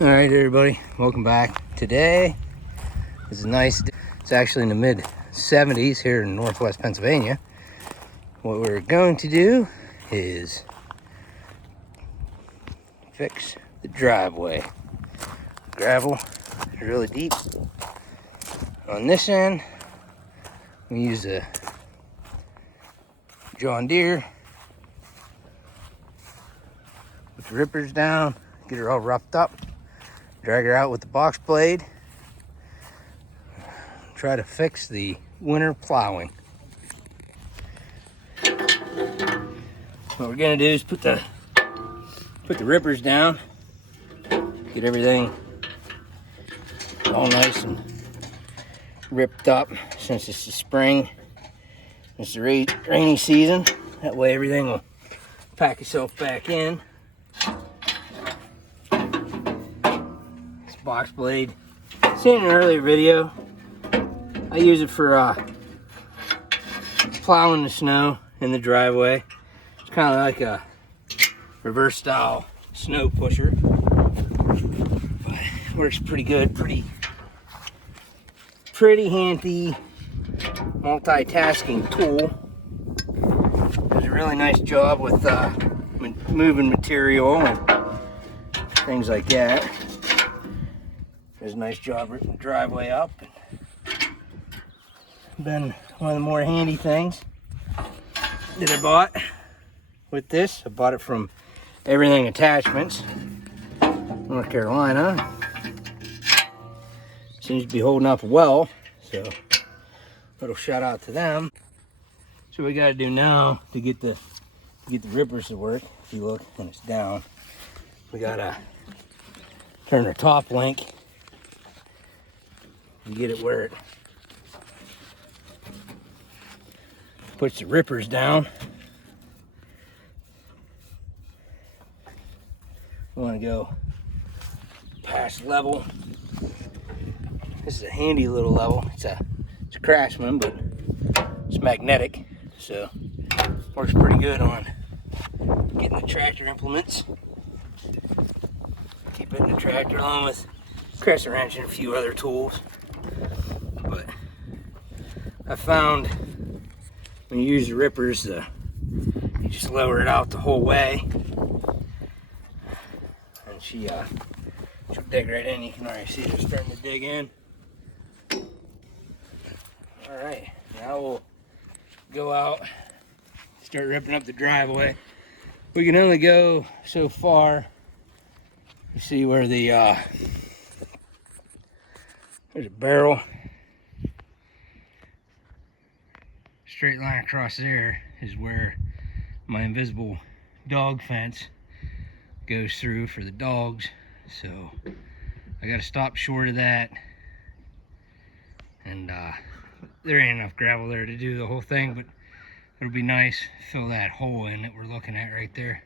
All right, everybody, welcome back. Today is a nice day. It's actually in the mid 70s here in northwest Pennsylvania. What we're going to do is fix the driveway. Gravel is really deep. On this end, we use a John Deere with the rippers down, get her all roughed up, drag her out with the box blade, try to fix the winter plowing. What we're gonna do is put the rippers down, get everything all nice and ripped up since it's the spring. It's the rainy season. That way everything will pack itself back in. This box blade, seen in an earlier video, I use it for plowing the snow in the driveway. It's kind of like a reverse style snow pusher. But it works pretty good, pretty handy multitasking tool. Does a really nice job with moving material and things like that. Does a nice job ripping the driveway up. Been one of the more handy things that I bought with this. I bought it from Everything Attachments, North Carolina. Seems to be holding up well, so little shout out to them. So what we got to do now to get the rippers to work. If you look and it's down, we gotta turn the top link and get it where it puts the rippers down. We want to go past level. This is a handy little level. It's a Craftsman, but it's magnetic, so works pretty good on getting the tractor implements. Keep it in the tractor along with crescent wrench and a few other tools. But I found when you use the rippers, you just lower it out the whole way, and she'll dig right in. You can already see it starting to dig in. All right, now we'll go out, start ripping up the driveway. We can only go so far. You see where there's a barrel. Straight line across there is where my invisible dog fence goes through for the dogs. So I got to stop short of that, and there ain't enough gravel there to do the whole thing, but it'll be nice to fill that hole in that we're looking at right there.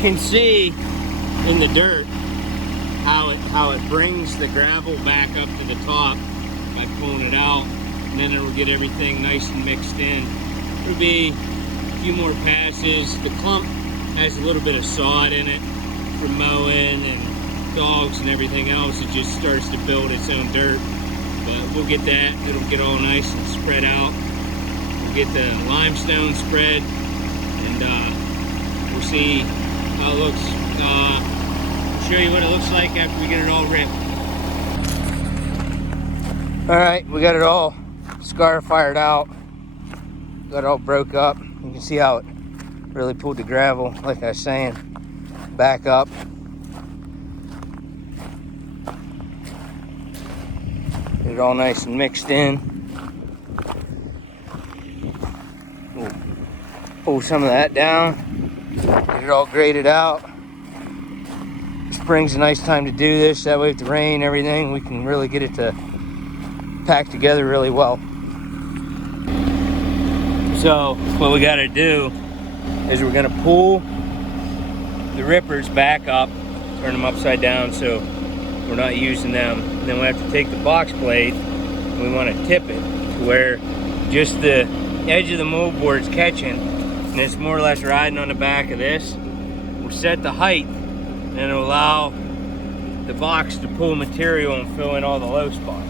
can see in the dirt how it brings the gravel back up to the top by pulling it out, and then it will get everything nice and mixed in. It'll be a few more passes. The clump has a little bit of sod in it from mowing and dogs and everything else. It just starts to build its own dirt, but we'll get that. It'll get all nice and spread out. We'll get the limestone spread, and we'll see how it looks. I'll show you what it looks like after we get it all ripped. All right, we got it all scar fired out. Got it all broke up. You can see how it really pulled the gravel, like I was saying, back up. Get it all nice and mixed in. We'll pull some of that down. Get it all graded out. Spring's a nice time to do this. That way with the rain and everything, we can really get it to pack together really well. So what we got to do is we're going to pull the rippers back up, turn them upside down so we're not using them. And then we have to take the box blade and we want to tip it to where just the edge of the moldboard's catching, and it's more or less riding on the back of this. We'll set the height and it'll allow the box to pull material and fill in all the low spots.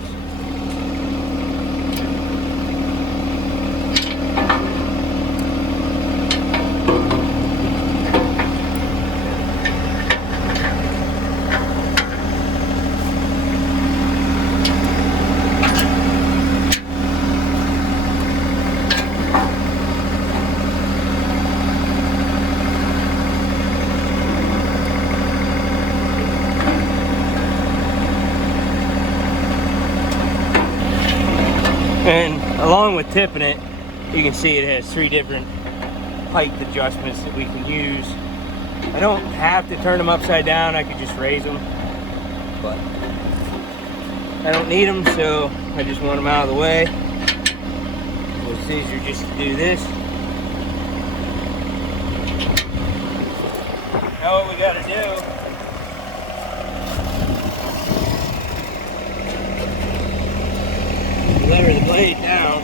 And along with tipping it, you can see it has 3 different height adjustments that we can use. I don't have to turn them upside down, I could just raise them, but I don't need them, so I just want them out of the way. So it's easier just to do this. Now what we gotta do, lever the blade down.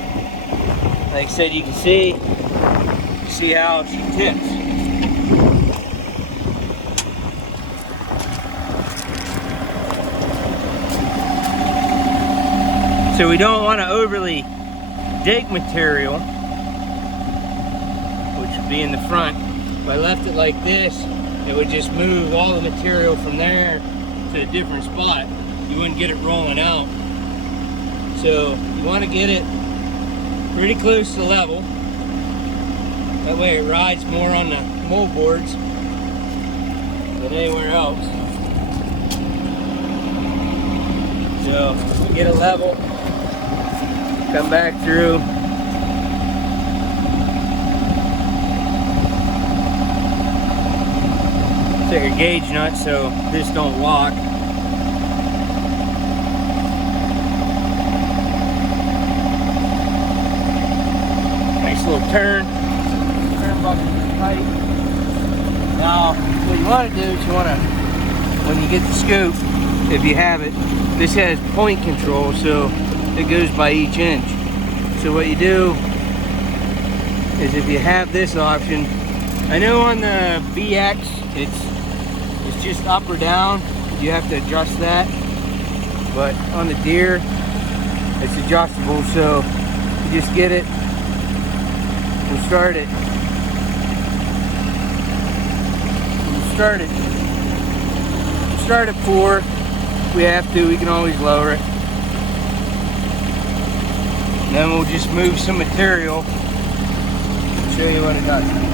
Like I said, you can see how she tips. So we don't want to overly dig material, which would be in the front. If I left it like this, it would just move all the material from there to a different spot. You wouldn't get it rolling out. So you want to get it pretty close to level. That way it rides more on the moldboards than anywhere else. So we get it level, come back through. Take a gauge nut so this don't lock. Little turn bucket tight. Now what you want to do is you want to, when you get the scoop, if you have it, this has point control, so it goes by each inch. So what you do is, if you have this option, I know on the BX it's just up or down, you have to adjust that, but on the Deere it's adjustable, so you just get it. We'll start it. Start at 4. If we have to, we can always lower it. And then we'll just move some material and show you what it does.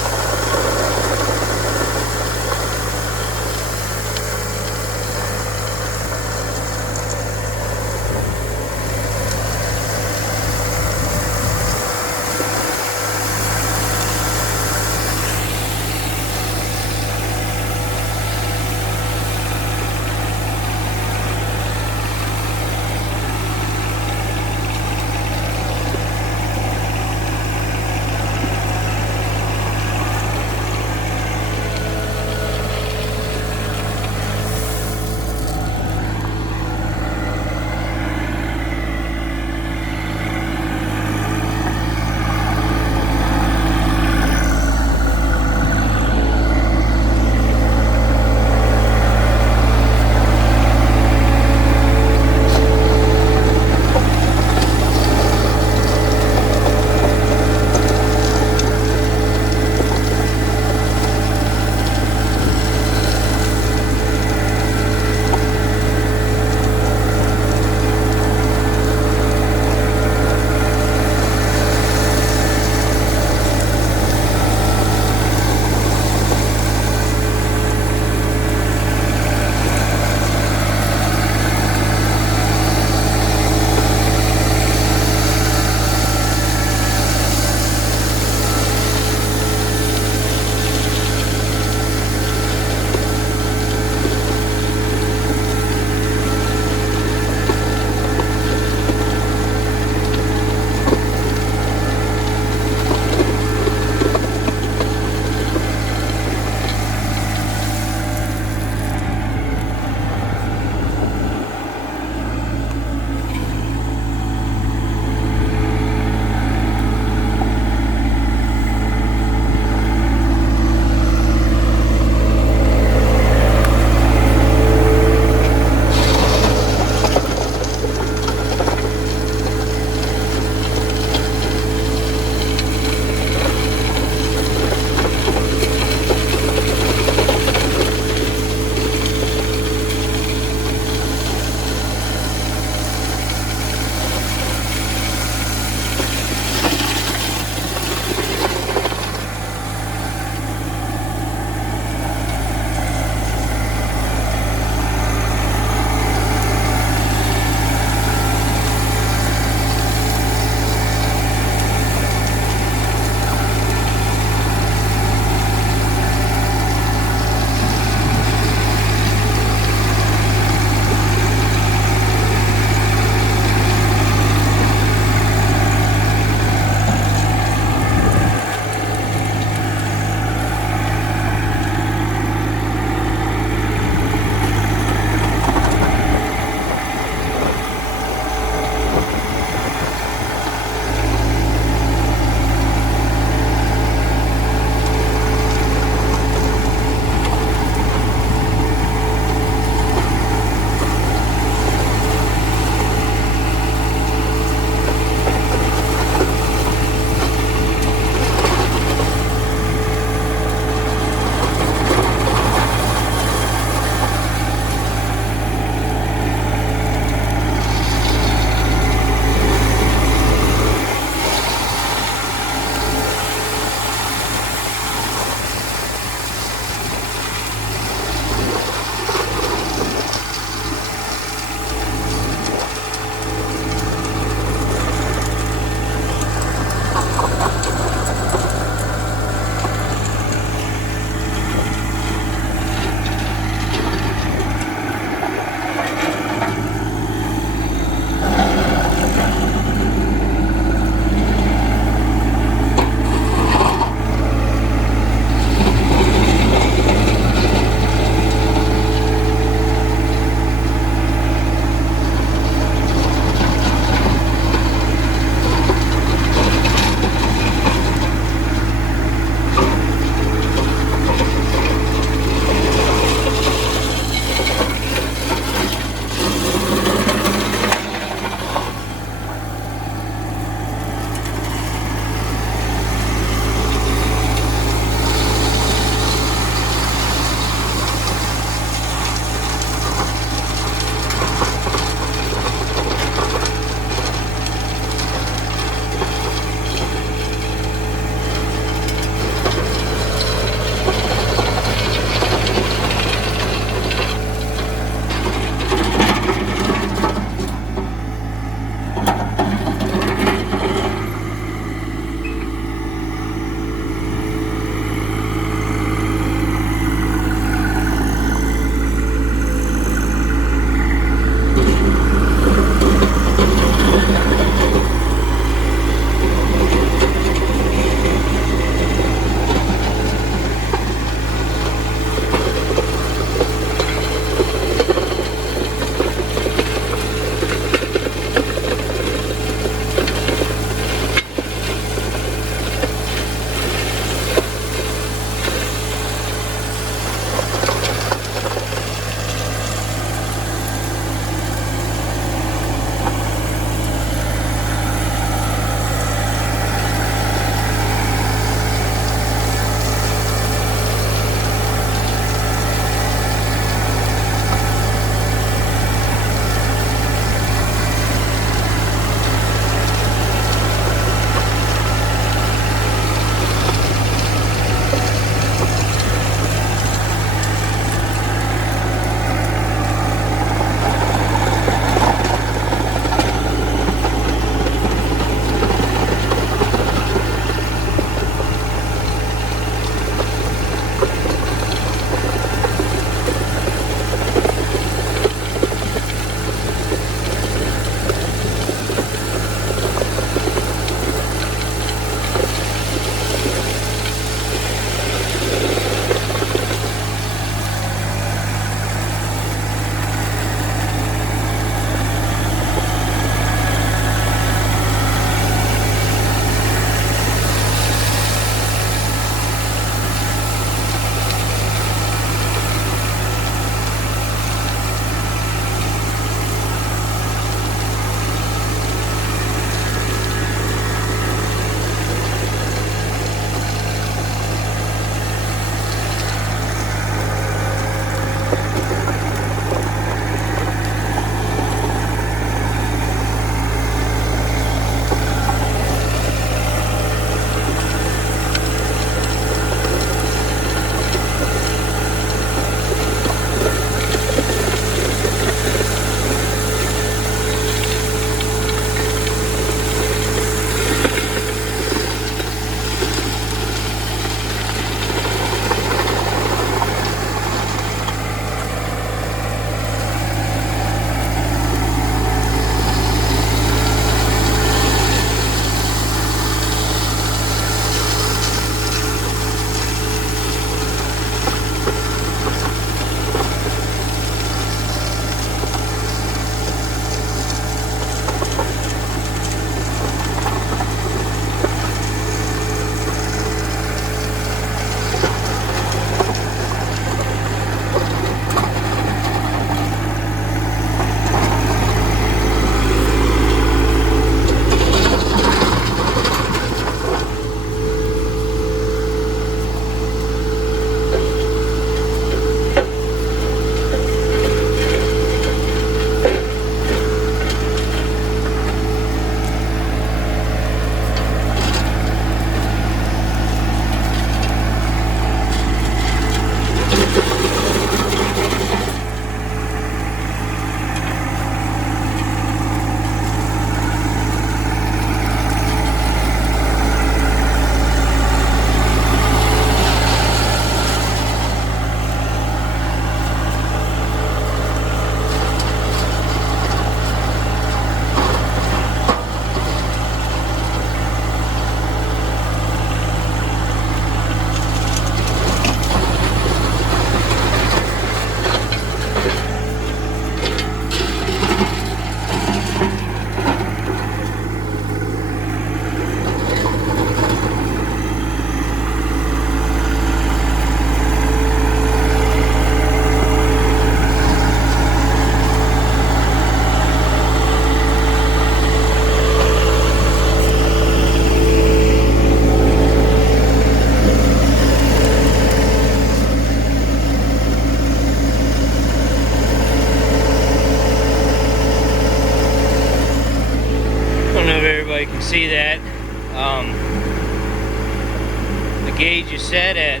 gauge is set at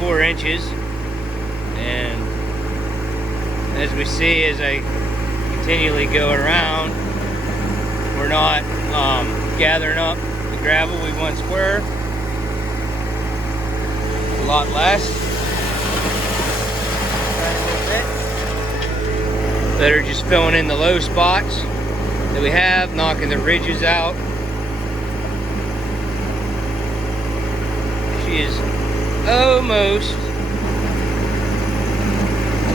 4 inches, and as we see, as I continually go around, we're not gathering up the gravel we once were. A lot less. That are just filling in the low spots that we have, knocking the ridges out. She is almost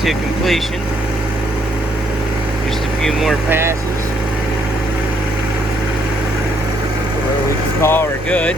to completion. Just a few more passes where we can call her good.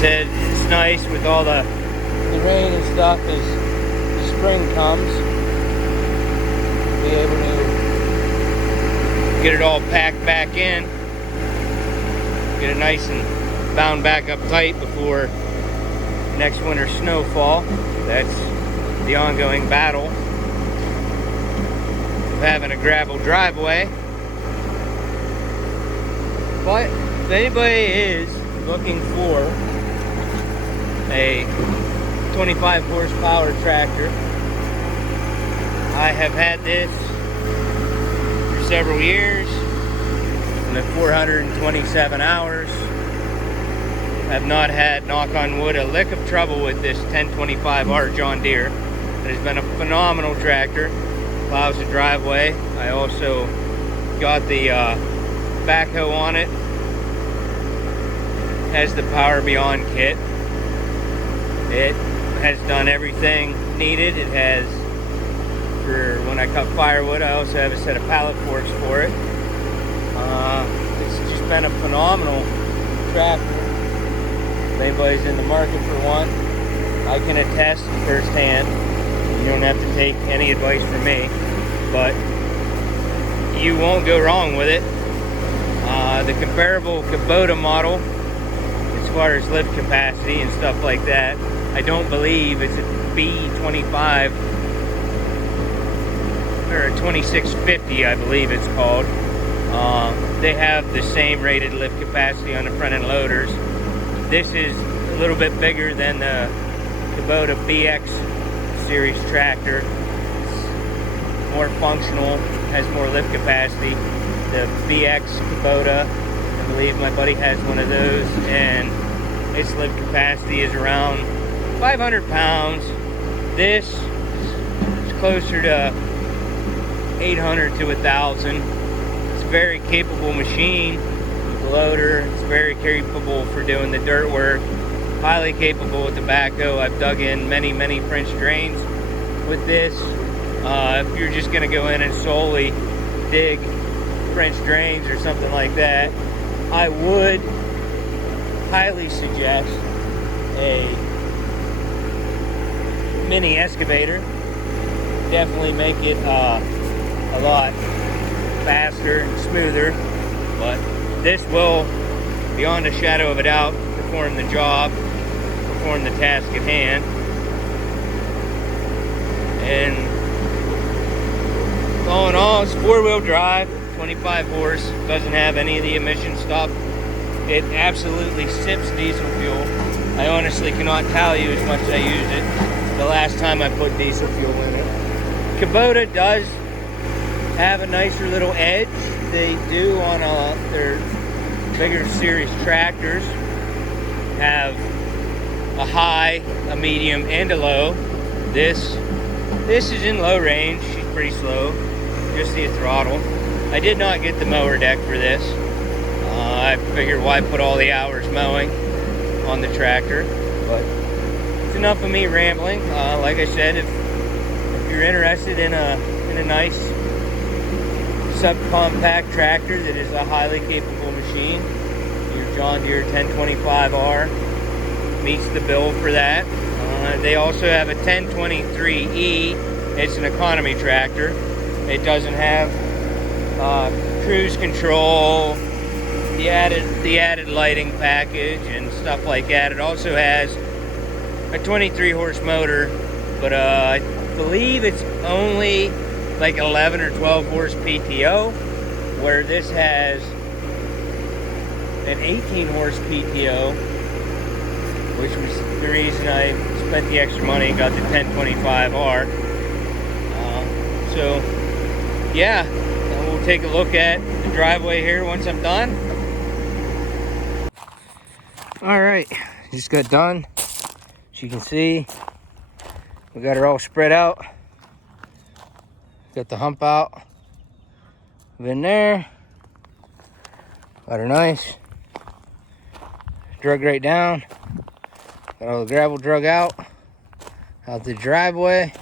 Said it's nice with all the rain and stuff as the spring comes, be able to get it all packed back in, get it nice and bound back up tight before next winter's snowfall. That's the ongoing battle of having a gravel driveway. But if anybody is looking for a 25 horsepower tractor, I have had this for several years. I'm at 427 hours. I've not had, knock on wood, a lick of trouble with this 1025R John Deere. It has been a phenomenal tractor. Plows the driveway. I also got the backhoe on it. Has the Power Beyond kit. It has done everything needed. It has, for when I cut firewood, I also have a set of pallet forks for it. It's just been a phenomenal tractor. If anybody's in the market for one, I can attest firsthand. You don't have to take any advice from me, but you won't go wrong with it. The comparable Kubota model, as far as lift capacity and stuff like that, I don't believe it's a B25 or a 2650, I believe it's called. They have the same rated lift capacity on the front end loaders. This is a little bit bigger than the Kubota BX series tractor. It's more functional, has more lift capacity. The BX Kubota, I believe my buddy has one of those, and its lift capacity is around 500 pounds. This is closer to 800 to 1,000. It's a very capable machine with the loader. It's very capable for doing the dirt work. Highly capable with the backhoe. I've dug in many French drains with this. If you're just going to go in and solely dig French drains or something like that, I would highly suggest a mini excavator. Definitely make it a lot faster and smoother, but this will, beyond a shadow of a doubt, perform the job, perform the task at hand. And all in all, it's 4-wheel drive, 25 horse, doesn't have any of the emission stuff. It absolutely sips diesel fuel. I honestly cannot tell you as much as I use it the last time I put diesel fuel in it. Kubota does have a nicer little edge. They do on their bigger series tractors. Have a high, a medium, and a low. This is in low range. She's pretty slow. Just the throttle. I did not get the mower deck for this. I figured why put all the hours mowing on the tractor, but it's enough of me rambling. Like I said, if you're interested in a nice subcompact tractor that is a highly capable machine. Your John Deere 1025R meets the bill for that. They also have a 1023E. It's an economy tractor. It doesn't have cruise control, the added lighting package and stuff like that. It also has a 23 horse motor, but I believe it's only like 11 or 12 horse PTO, where this has an 18 horse PTO, which was the reason I spent the extra money and got the 1025R. So yeah, we'll take a look at the driveway here once I'm done. All right, just got done. As you can see, we got her all spread out. Got the hump out in there. Got her nice. Drug right down. Got all the gravel drug out the driveway.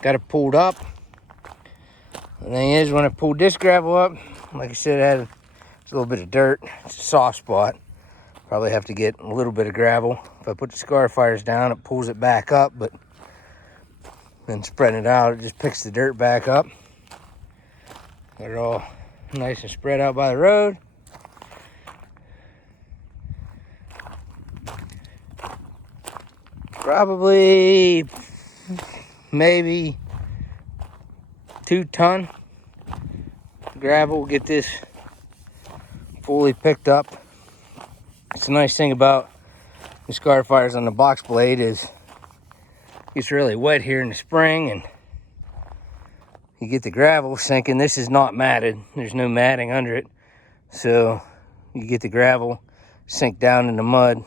Got it pulled up. The thing is, when I pulled this gravel up, like I said, it had a little bit of dirt. It's a soft spot. Probably have to get a little bit of gravel. If I put the scarifiers down, it pulls it back up, but then spreading it out, it just picks the dirt back up. Got it all nice and spread out by the road. Probably maybe 2 ton gravel will get this fully picked up. It's a nice thing about the scarifiers on the box blade is it gets really wet here in the spring and you get the gravel sinking. This is not matted. There's no matting under it. So you get the gravel sink down in the mud.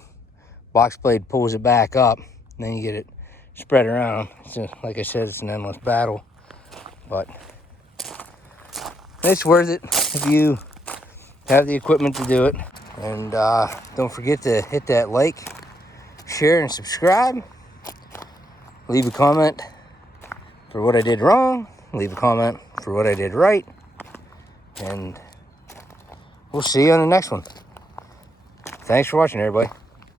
Box blade pulls it back up. And then you get it spread around. So like I said, it's an endless battle. But it's worth it if you have the equipment to do it. And don't forget to hit that like, share, and subscribe. Leave a comment for what I did wrong. Leave a comment for what I did right. And we'll see you on the next one. Thanks for watching, everybody.